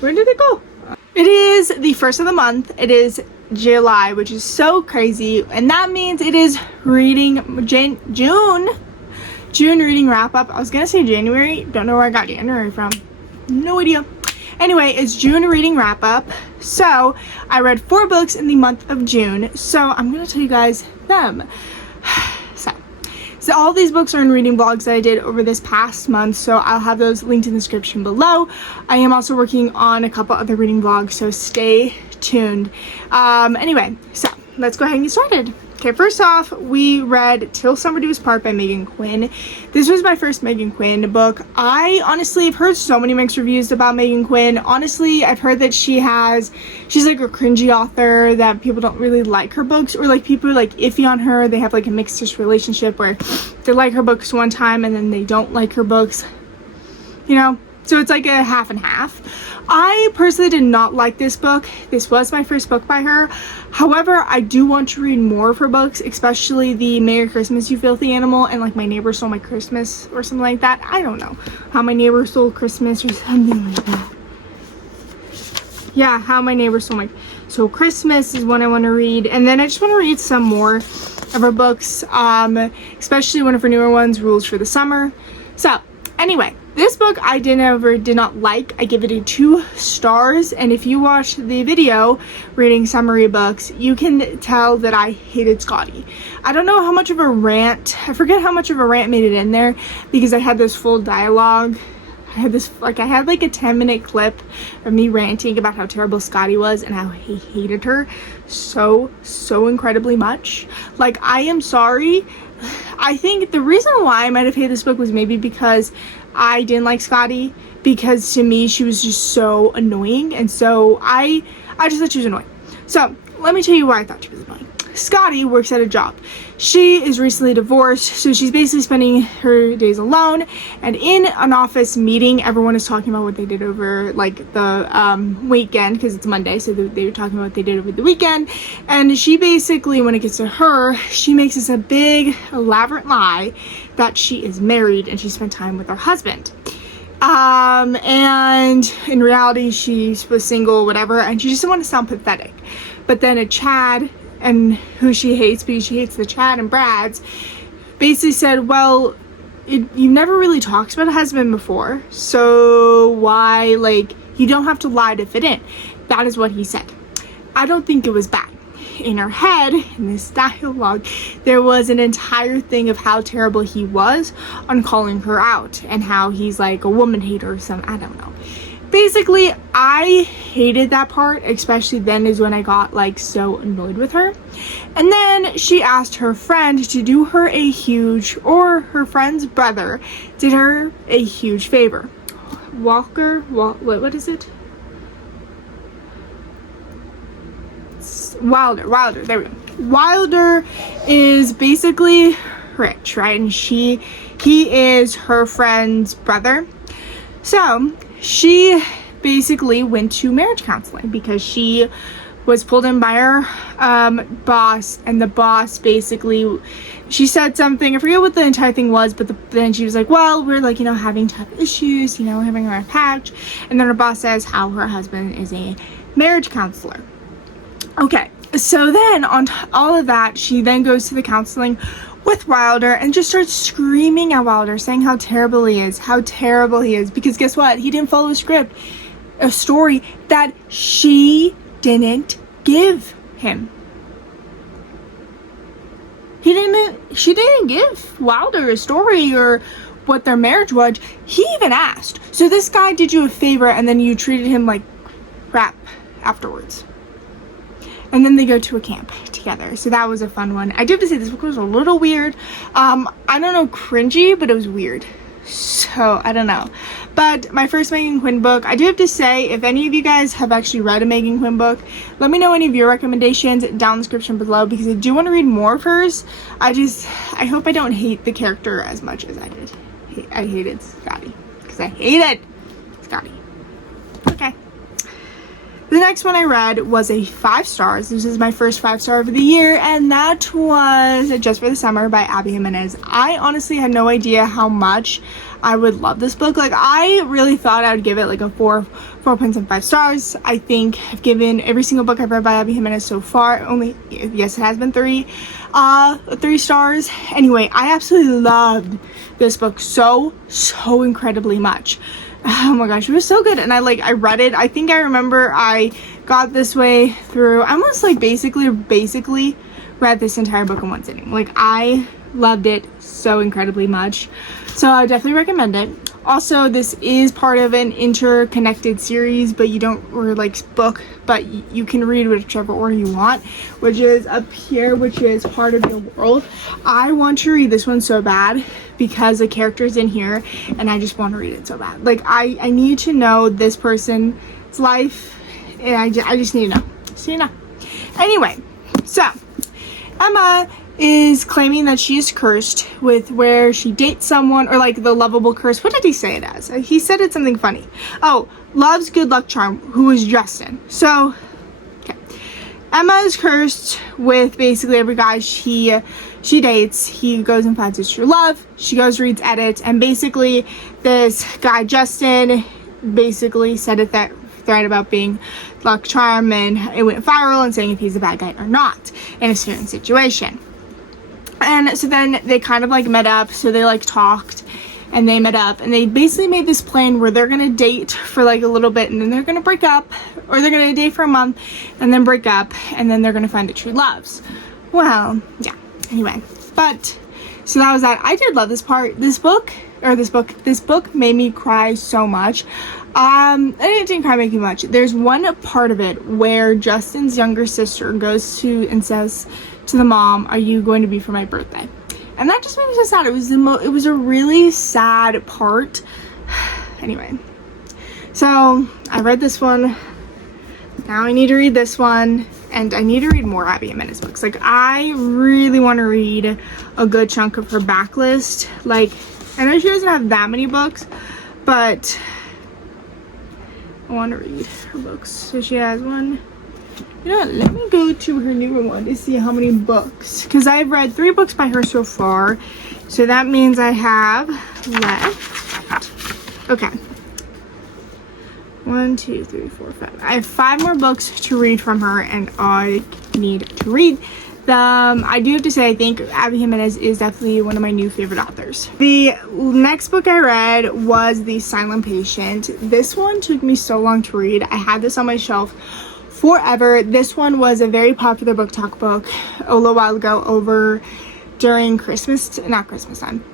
Where did it go? It is the first of the month. It is July, which is so crazy, and that means it is reading June reading wrap up. I was gonna say January. Don't know where I got January from. No idea. Anyway, it's June reading wrap up. So I read 4 books in the month of June. So I'm gonna tell you guys them. So all these books are in reading vlogs that I did over this past month, so I'll have those linked in the description below. I am also working on a couple other reading vlogs, so stay tuned. Anyway, so let's go ahead and get started. Okay, first off, we read Till Summer Dews Part by Megan Quinn. This was my first Megan Quinn book. I honestly have heard so many mixed reviews about Megan Quinn. Honestly, I've heard that she's like a cringy author, that people don't really like her books, or like people are like iffy on her. They have like a mixed relationship where they like her books one time and then they don't like her books, you know? So it's like a half and half. I personally did not like this book. This was my first book by her. However, I do want to read more of her books, especially the Merry Christmas, You Filthy Animal, and like My Neighbor Stole My Christmas or something like that. I don't know. How My Neighbor Stole Christmas or something like that. Yeah, How My Neighbor Stole My... So Christmas is one I want to read. And then I just want to read some more of her books, especially one of her newer ones, Rules for the Summer. So, anyway. This book I did not like. I give it a 2 stars, and if you watch the video reading summary books, you can tell that I hated Scotty. I don't know how much of a rant, I forget how much of a rant made it in there, because I had this full dialogue. I had like a 10-minute clip of me ranting about how terrible Scotty was and how he hated her so incredibly much. Like, I am sorry. I think the reason why I might have hated this book was maybe because I didn't like Scotty, because to me she was just so annoying, and so I just thought she was annoying. So let me tell you why I thought she was annoying. Scotty works at a job. She is recently divorced, so she's basically spending her days alone, and in an office meeting everyone is talking about what they did over like the weekend, because it's Monday, so they were talking about what they did over the weekend. And she basically, when it gets to her, she makes this a big elaborate lie that she is married and she spent time with her husband, and in reality she was single, whatever, and she just didn't want to sound pathetic. But then a Chad, and who she hates because she hates the Chad and Brads, basically said, well, you never really talked about a husband before, so why, like, you don't have to lie to fit in. That is what he said. I don't think it was bad. In her head, in this dialogue, there was an entire thing of how terrible he was on calling her out, and how he's like a woman hater or something. I don't know. Basically, I hated that part, especially then is when I got like so annoyed with her. And then she asked her friend to do her a huge, or her friend's brother did her a huge favor. What is it? Wilder, there we go. Wilder is basically rich, right? And he is her friend's brother. So she basically went to marriage counseling because she was pulled in by her boss, and the boss basically, she said something, I forget what the entire thing was, but then she was like, well, we're like, having tough issues, we're having a rough patch. And then her boss says how her husband is a marriage counselor. Okay, so then on all of that, she then goes to the counseling with Wilder and just starts screaming at Wilder, saying how terrible he is, because guess what? He didn't follow a script, a story that she didn't give him. She didn't give Wilder a story or what their marriage was. He even asked. So this guy did you a favor and then you treated him like crap afterwards. And then they go to a camp together. So that was a fun one. I do have to say this book was a little weird. I don't know, cringy, but it was weird. So, I don't know. But my first Megan Quinn book, I do have to say, if any of you guys have actually read a Megan Quinn book, let me know any of your recommendations down in the description below, because I do want to read more of hers. I hope I don't hate the character as much as I did. I hated Scotty. Because I hated Scotty. Okay. The next one I read was a 5 stars. This is my first 5-star of the year, and that was Just for the Summer by Abby Jimenez. I honestly had no idea how much I would love this book. Like, I really thought I would give it like a 4.75 stars. I think I've given every single book I've read by Abby Jimenez so far, only, yes, it has been 3 stars. Anyway, I absolutely loved this book so incredibly much. Oh my gosh, it was so good. And I read it. I think I remember I got this way through, I almost like basically read this entire book in one sitting. Like, I loved it so incredibly much. So I definitely recommend it. Also, this is part of an interconnected series, but you can read whichever order you want, which is up here, which is Part of Your World. I want to read this one so bad because the character's in here and I just want to read it so bad. Like, I need to know this person's life, and I just need to know. Anyway, so Emma is claiming that she is cursed with where she dates someone, or like the lovable curse. What did he say it as? He said it's something funny. Oh, love's good luck charm, who is Justin. So, okay. Emma is cursed with basically every guy she dates. He goes and finds his true love. She goes, reads edits, and basically this guy Justin basically said a thread about being luck charm, and it went viral and saying if he's a bad guy or not in a certain situation. And so then they kind of like met up, so they like talked and they met up, and they basically made this plan where they're gonna date for like a little bit and then they're gonna break up, or they're gonna date for a month and then break up, and then they're gonna find the true loves. Well, yeah, anyway, but so that was that. I did love this part. This book made me cry so much. And it didn't cry make me much. There's one part of it where Justin's younger sister goes to and says to the mom, "Are you going to be for my birthday?" And that just made me so sad. It was a really sad part. Anyway, so I read this one. Now I need to read this one, and I need to read more Abby Jimenez books. Like, I really want to read a good chunk of her backlist. Like, I know she doesn't have that many books, but I want to read her books. So she has one. You know what, let me go to her newer one to see how many books, because I've read 3 books by her so far, so that means I have left, okay, 1, 2, 3, 4, 5. I have 5 more books to read from her, and I need to read them. I do have to say, I think Abby Jimenez is definitely one of my new favorite authors. The next book I read was The Silent Patient. This one took me so long to read. I had this on my shelf forever. This one was a very popular book talk book a little while ago over during not Christmas time,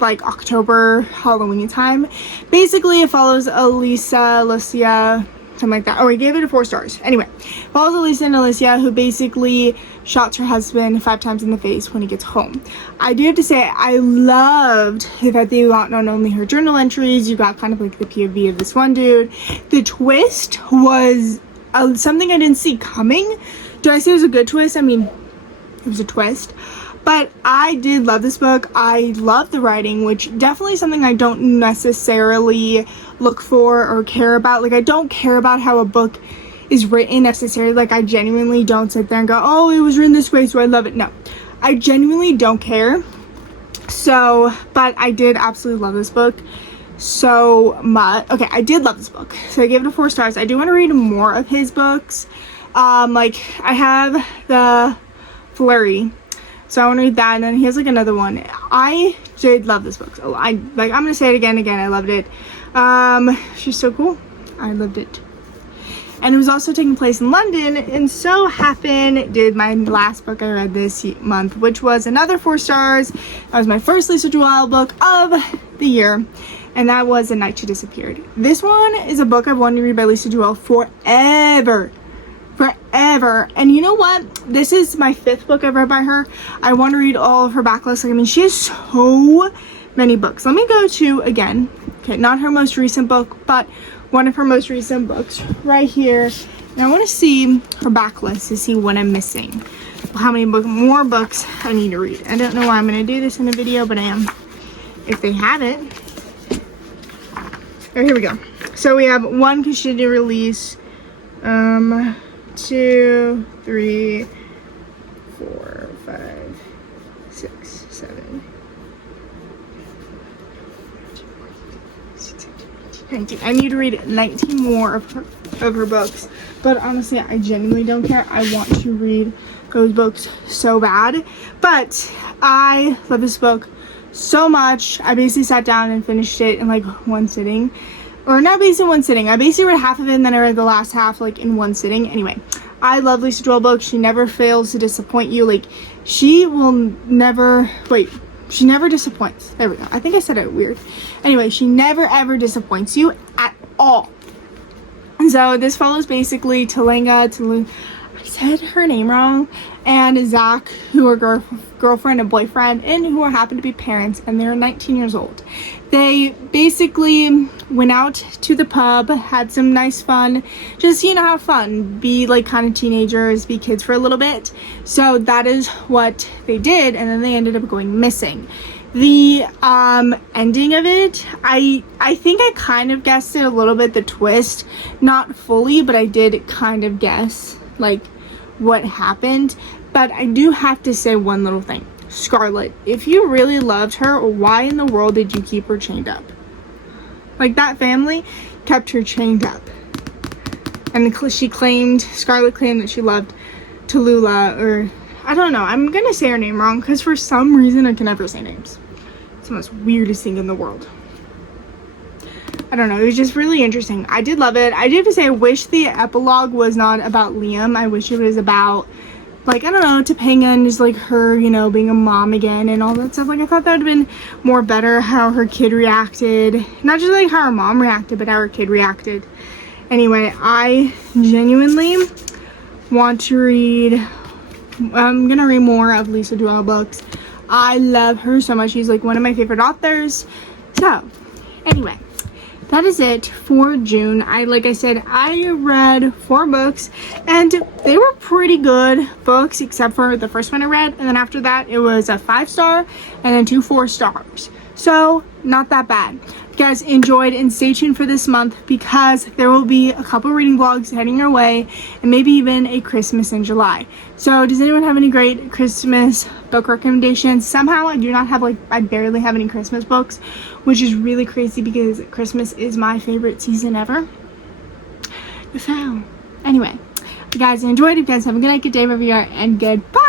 like October, Halloween time. Basically, it follows Alicia, something like that. Oh, I gave it a 4 stars. Anyway, follows Alicia and Alicia, who basically shots her husband 5 times in the face when he gets home. I do have to say, I loved the fact that you got not only her journal entries, you got kind of like the POV of this one dude. The twist was something I didn't see coming. Do I say it was a good twist? I mean, it was a twist. But I did love this book. I love the writing, which definitely something I don't necessarily look for or care about. Like, I don't care about how a book is written necessarily. Like, I genuinely don't sit there and go, oh, it was written this way, so I love it. No, I genuinely don't care. So, but I did absolutely love this book so much. Okay, I did love this book, so I gave it a 4 stars. I do want to read more of his books. Like, I have the Flurry, so I want to read that, and then he has like another one. I did love this book. So I'm gonna say it again. I loved it. She's so cool. I loved it. And it was also taking place in London, and so happened did my last book I read this month, which was another 4 stars. That was my first Lisa Joelle book of the year, and that was A Night She Disappeared. This one is a book I've wanted to read by Lisa Joelle forever. And you know what? This is my 5th book I've read by her. I want to read all of her backlist. I mean, she has so many books. Let me go to, again, okay, not her most recent book, but one of her most recent books right here. And I want to see her backlist to see what I'm missing, how many more books I need to read. I don't know why I'm going to do this in a video, but I am. If they have it. Oh, here we go. So we have one because she did release 2, 3, 4, 5, 6, 7, 19. I need to read 19 more of her books, but honestly, I genuinely don't care. I want to read those books so bad, but I love this book so much. I basically sat down and finished it in like one sitting, or not basically one sitting. I basically read half of it and then I read the last half like in one sitting. Anyway, I love Lisa Joy books. She never fails to disappoint you. Like, she never disappoints. There we go. I think I said it weird. Anyway, she never ever disappoints you at all. So this follows basically Talanga, I said her name wrong, and Zach, who are girlfriend and boyfriend, and who happen to be parents, and they're 19 years old. They basically went out to the pub, had some nice fun, just, have fun, be like kind of teenagers, be kids for a little bit. So that is what they did, and then they ended up going missing. The ending of it, I think I kind of guessed it a little bit, the twist, not fully, but I did kind of guess like what happened. But I do have to say one little thing. Scarlett, if you really loved her, why in the world did you keep her chained up? Like, that family kept her chained up, and Scarlett claimed that she loved Tallulah, or I don't know, I'm gonna say her name wrong because for some reason I can never say names. It's the most weirdest thing in the world. I don't know, it was just really interesting. I did love it. I do have to say, I wish the epilogue was not about Liam. I wish it was about, like, I don't know, Topanga and just like her, being a mom again and all that stuff. Like, I thought that would have been more better how her kid reacted. Not just like how her mom reacted, but how her kid reacted. Anyway, I genuinely want to read, I'm gonna read more of Lisa Joy books. I love her so much. She's like one of my favorite authors. So anyway, that is it for June. Like I said, I read 4 books and they were pretty good books, except for the first one I read, and then after that it was a 5-star and then 2 4-stars. So not that bad. If you guys enjoyed, and stay tuned for this month because there will be a couple reading vlogs heading your way, and maybe even a Christmas in July. So does anyone have any great Christmas book recommendations? Somehow I barely have any Christmas books, which is really crazy because Christmas is my favorite season ever. So anyway, if you guys enjoyed, if you guys have a good night, good day, wherever you are, and goodbye.